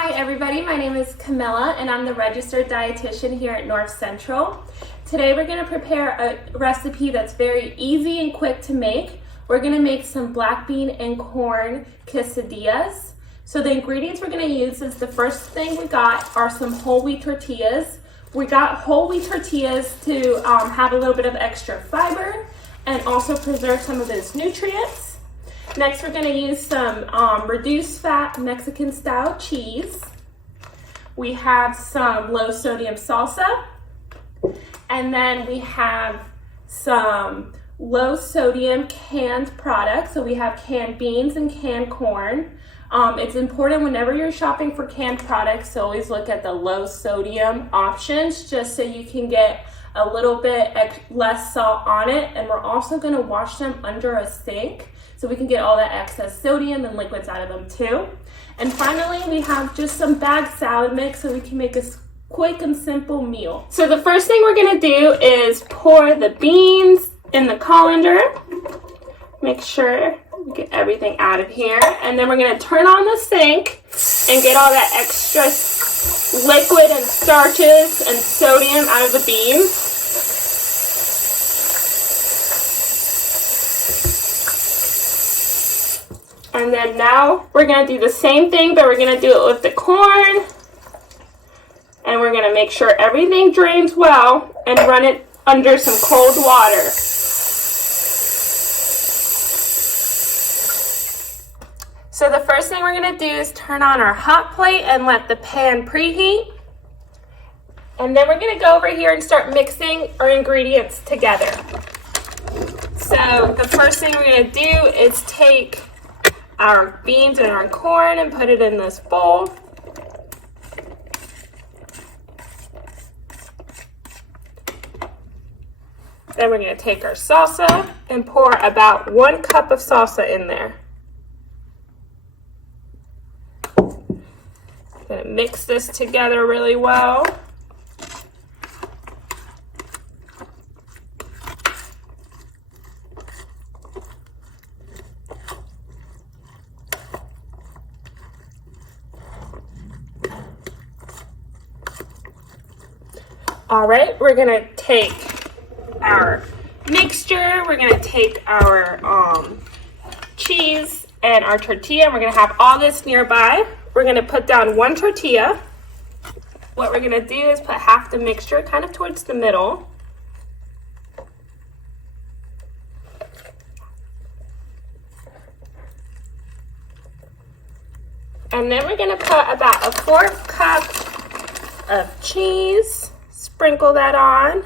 Hi everybody, my name is Camila and I'm the registered dietitian here at North Central. Today we're going to prepare a recipe that's very easy and quick to make. We're going to make some black bean and corn quesadillas. So the ingredients we're going to use is the first thing we got are some whole wheat tortillas. We got whole wheat tortillas to have a little bit of extra fiber and also preserve some of its nutrients. Next, we're going to use some reduced fat Mexican style cheese. We have some low sodium salsa. And then we have some low sodium canned products. So we have canned beans and canned corn. It's important whenever you're shopping for canned products to always look at the low sodium options just so you can get a little bit less salt on it. And we're also going to wash them under a sink so we can get all that excess sodium and liquids out of them too. And finally, we have just some bagged salad mix so we can make a quick and simple meal. So the first thing we're gonna do is pour the beans in the colander. Make sure we get everything out of here. And then we're gonna turn on the sink and get all that extra liquid and starches and sodium out of the beans. And then now we're going to do the same thing, but we're going to do it with the corn. And we're going to make sure everything drains well and run it under some cold water. So the first thing we're going to do is turn on our hot plate and let the pan preheat. And then we're going to go over here and start mixing our ingredients together. So the first thing we're going to do is take our beans and our corn and put it in this bowl. Then we're going to take our salsa and pour about 1 cup of salsa in there. Going to mix this together really well. All right, we're gonna take our mixture, we're gonna take our cheese and our tortilla, and we're gonna have all this nearby. We're gonna put down 1 tortilla. What we're gonna do is put half the mixture kind of towards the middle. And then we're gonna put about a 1/4 cup of cheese. Sprinkle that on.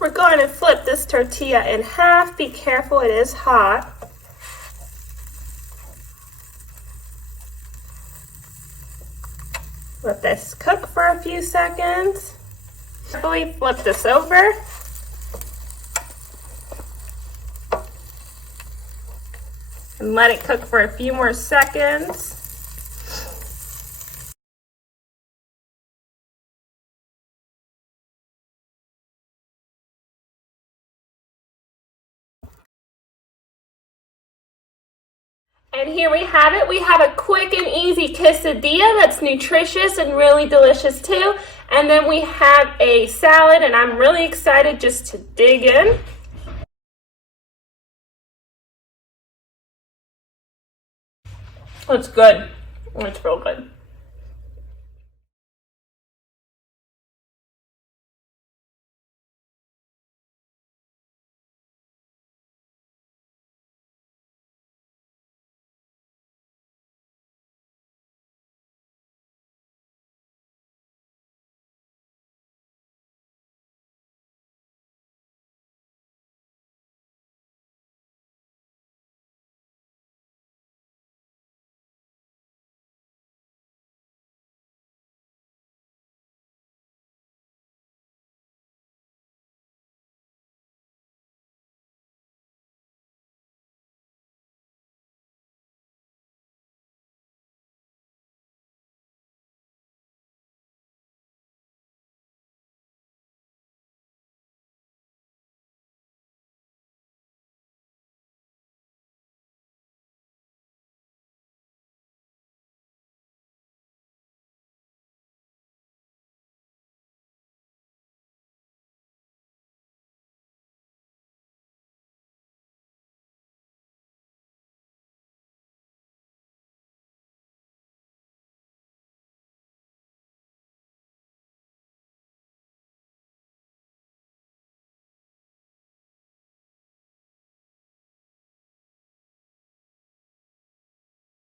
We're going to flip this tortilla in half. Be careful, it is hot. Let this cook for a few seconds. Carefully flip this over. And let it cook for a few more seconds. And here we have it. We have a quick and easy quesadilla that's nutritious and really delicious too. And then we have a salad, and I'm really excited just to dig in. It's good. It's real good.